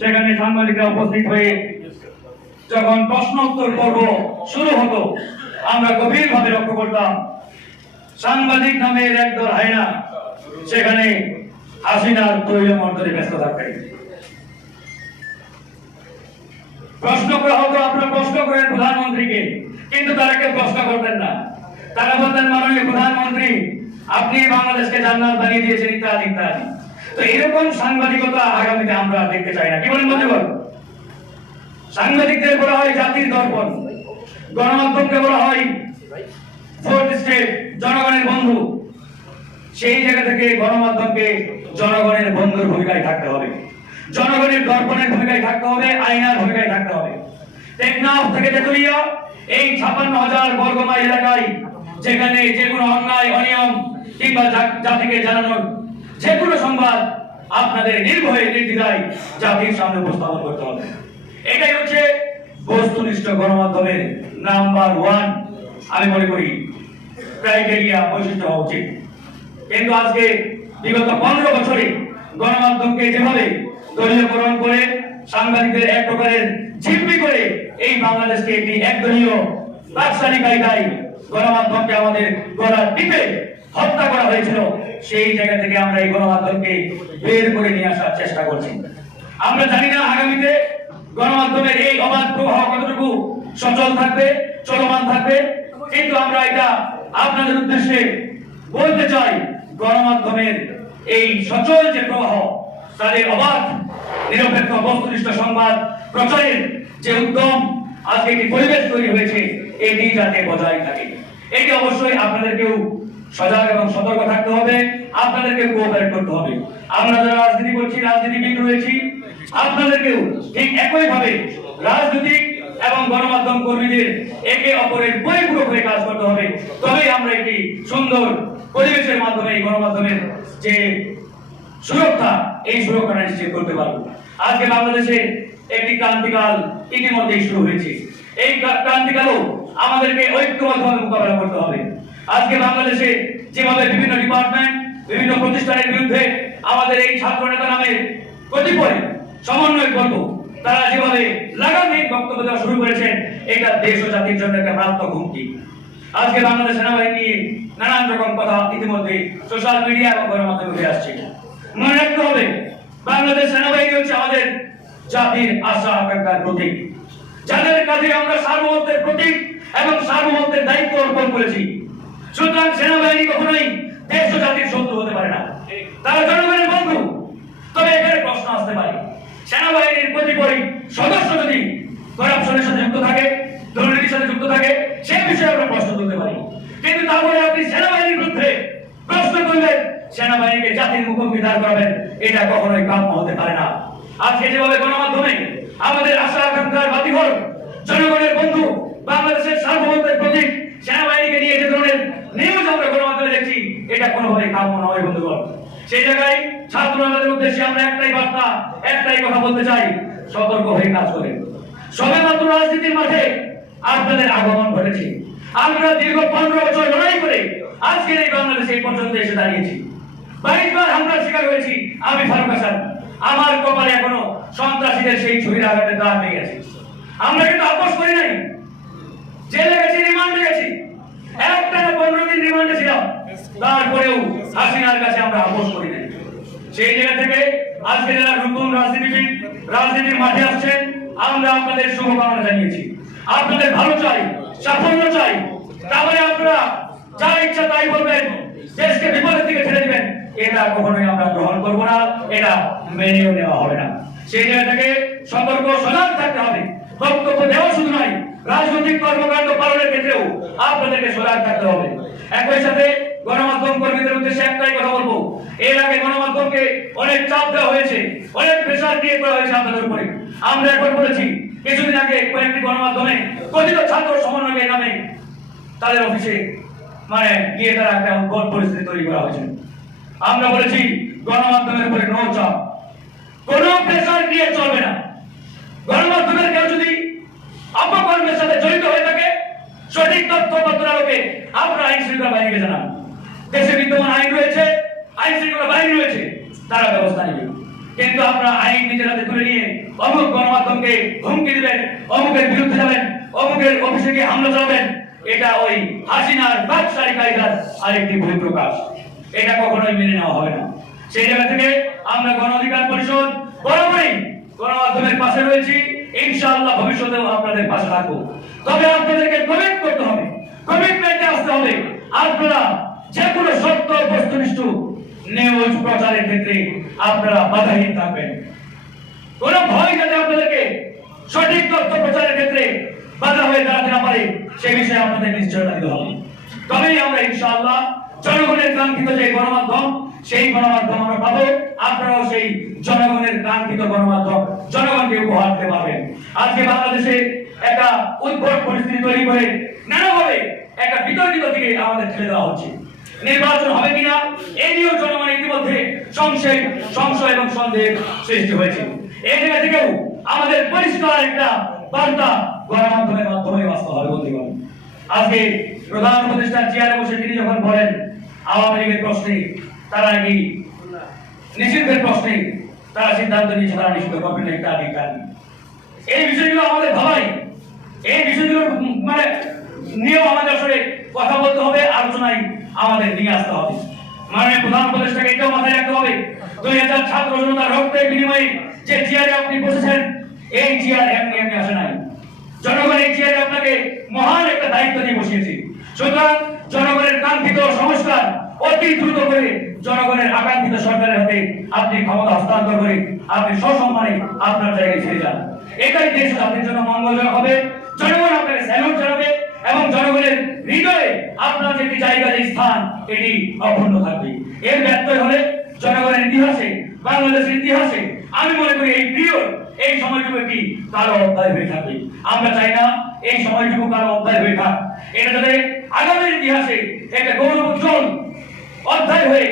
সেখানে সাংবাদিকরা উপস্থিত হয়ে যখন প্রশ্ন উত্তর পর্ব শুরু হতো, আমরা গভীরভাবে লক্ষ্য করতাম, সাংবাদিক নামের একদল হায়না সেখানে হাসিনার তৈল ব্যস্ত থাকতেন। প্রশ্ন করা হতো, আপনারা প্রশ্ন করেন প্রধানমন্ত্রীকে, কিন্তু তারা কেউ প্রশ্ন করতেন না। তারা বলতেন, মাননীয় প্রধানমন্ত্রী, আপনি বাংলাদেশকে জান্নাত বানিয়ে দিয়েছেন ইত্যাদি ইত্যাদি। তো এরকম সাংবাদিকতা আগামীতে আমরা দেখতে চাই না। কি বলেন বন্ধুগণ? সাংবাদিকদের বলা হয় জাতির দর্পণ। গণমাধ্যমকে বলা হয় জনগণের বন্ধু। সেই জায়গা থেকে গণমাধ্যমকে জনগণের বন্ধুর ভূমিকায় থাকতে হবে। জনগণের দর্পণের ভূমিকায় থাকতে হবে আইনার ভূমিকায় থাকতে হবে। টেকনাফ থেকে তেতুলিয়া, এই ছাপান্ন হাজার বর্গমাই এলাকায় যেখানে যে কোনো অন্যায়, অনিয়ম কিংবা জাতিকে জানানোর যে কোনো সংবাদ আপনাদের নির্ভয়ে নির্দ্বিধায় জাতির সামনে উপস্থাপন করতে হবে। এটাই হচ্ছে বস্তুনিষ্ঠ গণমাধ্যমের নাম্বার ওয়ান। আমি মনে করি ক্রাইটেরিয়া বৈশিষ্ট্য হওয়া উচিত। কিন্তু আজকে বিগত পনেরো বছরে গণমাধ্যমকে যেভাবে দলীয়করণ করে, সাংবাদিকদের এক প্রকারের জিম্মি করে এই বাংলাদেশকে একটি একদলীয় ব্যবসায়ী কায়দায় গণমাধ্যমকে আমাদের গলা টিপে হত্যা করা হয়েছিল, সেই জায়গা থেকে আমরা এই গণমাধ্যমকে বের করে নিয়ে আসার চেষ্টা করছি। আমরা জানি না আগামীতে গণমাধ্যমের এই অবাধ প্রবাহ কতটুকু সচল থাকবে, চলমান থাকবে, কিন্তু আমরা এটা আপনাদের উদ্দেশ্যে বলতে চাই, গণমাধ্যমের এই সচল যে প্রবাহ, তাদের অবাধ, নিরপেক্ষ, বস্তুনিষ্ঠ সংবাদ প্রচারের যে উদ্যম, আজকে একটি পরিবেশ তৈরি হয়েছে, এটি যাতে বজায় থাকে। এটি অবশ্যই আপনাদেরকেও সজাগ এবং সতর্ক থাকতে হবে। আপনাদেরকে কোঅপারেট করতে হবে। আমরা যারা রাজনীতি করছি, রাজনীতিবিদ রয়েছি, আপনাদেরকেও ঠিক একই ভাবে রাজনৈতিক এবং গণমাধ্যম কর্মীদের একে অপরের পরিপূরক হয়ে কাজ করতে হবে। তবেই আমরা একটি সুন্দর পরিবেশের মাধ্যমে এই গণমাধ্যমের যে সুরক্ষা, এই সুরক্ষাটা নিশ্চিত করতে পারব। আজকে বাংলাদেশে একটি ক্রান্তিকাল ইতিমধ্যেই শুরু হয়েছে। এই ক্রান্তিকালও আমাদেরকে ঐক্যবদ্ধভাবে মোকাবেলা করতে হবে। আজকে বাংলাদেশে যেভাবে বিভিন্ন ডিপার্টমেন্ট বিভিন্ন প্রতিষ্ঠানের বিরুদ্ধে আমাদের এই ছাত্র নেতা নামে কতিপয় সমন্বয় করব তারা যেভাবে লাগামহীন বক্তব্য দেওয়া শুরু করেছেন, এটা দেশ ও জাতির জন্য একটা মারাত্মক হুমকি। আজকে বাংলাদেশ সেনাবাহিনী নানান রকম কথা ইতিমধ্যে সোশ্যাল মিডিয়া এবং গণমাধ্যমে উঠে আসছে। মনে রাখতে হবে, বাংলাদেশ সেনাবাহিনী হচ্ছে আমাদের জাতির আশা আকাঙ্ক্ষার প্রতীক। যাদের কাছে আমরা সার্বভৌমত্বের প্রতীক এবং সার্বভৌমত্বের দায়িত্ব অর্পণ করেছি সুতরাং সেনাবাহিনী কখনোই দেশ ও জাতির শত্রু হতে পারে না। তারা জনগণের বন্ধু। তবে এখানে প্রশ্ন আসতে পারে, সেনাবাহিনীর কতিপয় সদস্য যদি করাপশনের সাথে যুক্ত থাকে, দুর্নীতির সাথে যুক্ত থাকে, সে বিষয়ে আমরা প্রশ্ন তুলতে পারি। কিন্তু তারপরে আপনি সেনাবাহিনীর বিরুদ্ধে প্রশ্ন করবেন সেনাবাহিনীকে জাতির মুখোমুখি দাঁড় করাবেন, এটা কখনোই কাম্য হতে পারে না। আজকে যেভাবে গণমাধ্যমে আমাদের আশা আকাঙ্ক্ষার বাতিঘর, জনগণের বন্ধু, বাংলাদেশের সার্বভৌমত্বের প্রতীক, সেনাবাহিনীকে নিয়ে যে ধরনের নিউজ আমরা গণমাধ্যমে দেখছি এটা কোনোভাবে কাম্য নয় বন্ধুগণ। সেই জায়গায় ছাত্র নেতাদের উদ্দেশ্যে আমরা একটাই বার্তা, একটাই কথা বলতে চাই, সতর্ক হয়ে কাজ করেন। সবে মাত্র রাজনীতির মাঠে আপনাদের আগমন ঘটেছে। আমরা দীর্ঘ পনেরো বছর লড়াই করে আজকের এই বাংলাদেশে এই পর্যন্ত এসে দাঁড়িয়েছি। বাইশ বার হামলার শিকার হয়েছি আমি, ফারুক হাসান। আমার কপালে এখনও সন্ত্রাসীদের সেই ছুরির আঘাতে দাঁড় হয়ে গেছে আমরা কিন্তু আপোষ করি নাই জেলে গেছি রিমান্ডে গেছি একটা না পনেরো দিন রিমান্ডে ছিলাম তারপরেও হাসিনার কাছে আমরা আপোষ করি নাই। সেই জায়গা থেকে আজকে যারা নতুন রাজনীতিবিদ, রাজনীতির মাঠে আসছেন, আমরা আপনাদের শুভকামনা জানিয়েছি। আপনাদের ভালো চাই, সাফল্য চাই তারপরে আপনারা যা ইচ্ছা তাই বলবেন, দেশকে বিপদের দিকে ঠেলে দিবেন, এটা কখনোই আমরা গ্রহণ করব না, এটা মেনেও নেওয়া হবে না। সেই জায়গা থেকে সতর্ক, সজাগ থাকতে হবে। বক্তব্য দেওয়া শুধু নয় রাজনৈতিক কর্মকাণ্ড পালনের ক্ষেত্রেও আপনাদেরকে সজাগ থাকতে হবে। একই সাথে গণমাধ্যম কর্মীদের উদ্দেশ্যে একটাই কথা বলব। এর আগে গণমাধ্যমকে অনেক চাপ দেওয়া হয়েছে, অনেক প্রেশার ক্রিয়েট করা হয়েছে আপনাদের উপরে। আমরা এখন বলেছি, কিছুদিন আগে কয়েকটি গণমাধ্যমে কথিত ছাত্র সমন্বয়ের নামে তাদের অফিসে মানে গিয়ে তারা একটা উদ্ভট পরিস্থিতি তৈরি করা হয়েছে। আমরা বলেছি, গণমাধ্যমের উপরে নো চাপ, কোনো প্রেশার ক্রিয়েট চলবে না। গণমাধ্যমের কেউ যদি অপকর্মের সাথে জড়িত হয়ে থাকে, সঠিক তথ্য পত্র আলোকে আপনারা আইন শৃঙ্খলা বাহিনীকে জানান। দেশে বিদ্যমান আইন রয়েছে, আইন শৃঙ্খলা বাহিনী রয়েছে, তারা ব্যবস্থা নেবে। কিন্তু আপনারা আইন নিজের হাতে তুলে নিয়ে অমুক গণমাধ্যমকে হুমকি দিবেন, অমুকের বিরুদ্ধে যাবেন, অমুকের অফিসে গিয়ে হামলা চালাবেন, এটা ওই হাসিনার বাকশালী কায়দার আরেকটি বহিঃপ্রকাশ এটা কখনোই মেনে নেওয়া হবে না। সেই জায়গা থেকে আমরা গণ অধিকার পরিষদ বরাবরই গণমাধ্যমের পাশে রয়েছি। ইনশাআল্লাহ ভবিষ্যতেও আপনাদের পাশে থাকব। তবে আপনাদেরকে কমিট করতে হবে। কমিটমেন্টে আসতে হবে। আপনারা যে কোনো সত্য বস্তুনিষ্ঠ নিউজ প্রচারের ক্ষেত্রে আপনারা বাধাহীন থাকবেন। কোন ভয় যাতে আপনাদেরকে সঠিক তথ্য প্রচারের ক্ষেত্রে বাধা হয়ে দাঁড়াতে না পারে, সে বিষয়ে আপনাদের নিশ্চয়তা দিতে হবে। তবেই আমরা ইনশাআল্লাহ জনগণের কাঙ্ক্ষিত যে গণমাধ্যম, সেই গণমাধ্যম আমরা পাবো। আপনারাও সেই জনগণের কাঙ্ক্ষিত গণমাধ্যম জনগণকে উপহার দিতে পারবেন। আজকে বাংলাদেশে একটা উদ্ভট পরিস্থিতি তৈরি করে নানাভাবে একটা বিতর্কিত দিকে আমাদের ঠেলে দেওয়া হচ্ছে। নির্বাচন হবে কিনা, এ নিয়েও জনগণ ইতিমধ্যে সংশয় সংশয় এবং সন্দেহের সৃষ্টি হয়েছে। এই জায়গা থেকেও আমাদের পরিষ্কার একটা বার্তা গণমাধ্যমের মাধ্যমে বাস্তব হবে, বন্ধুগণ। আজকে প্রধান উপদেষ্টা চেয়ারে বসে তিনি যখন বলেন, আওয়ামী লীগের প্রশ্নে, তারা নাকি নিষিদ্ধের প্রশ্নে, তারা সিদ্ধান্ত নিয়েছে, তারা নিষিদ্ধ করবেন ইত্যাদি ইত্যাদি এই বিষয়গুলো আমাদের ভাবাই এই বিষয়গুলো মানে নিয়েও আমাদের আসলে কথা বলতে হবে, আলোচনায় আমাদের নিয়ে আসতে হবে। মাননীয় প্রধান উপদেষ্টাকে এটাও মাথায় রাখতে হবে, দুই হাজার ছাত্র জনতার রক্তের বিনিময়ে যে চেয়ারে আপনি বসেছেন, এই চেয়ার এমনি এমনি আসে নাই। জনগণ এই চেয়ারে আপনাকে মহান একটা দায়িত্ব দিয়ে বসিয়েছে। সুতরাং জনগণের কাঙ্ক্ষিত সংস্কার অতি দ্রুত করে জনগণের আকাঙ্ক্ষিত সরকারের হাতে আপনি ক্ষমতা হস্তান্তর করে আপনি সসম্মানে আপনার জায়গায় ফিরে যান। এটাই দেশ আপনার জন্য মঙ্গলজনক হবে। জনগণ আপনাকে স্যালুট জানাবে। এবং জনগণের হৃদয়ে আপনার যে জায়গা, যে স্থান, এটি অক্ষুণ্ণ থাকবে। এর ব্যত্যয় হলে জনগণের ইতিহাসে, বাংলাদেশের ইতিহাসে, আমি মনে করি এই প্রিয় এই সময়টুকু একটি কালো অধ্যায় হয়ে থাকবে। আমরা চাই না এই সময়টুকু কালো অধ্যায় হয়ে থাক। এটা যাতে আগামী ইতিহাসে একটা গৌরবোজ্জ্বল অধ্যায় হয়ে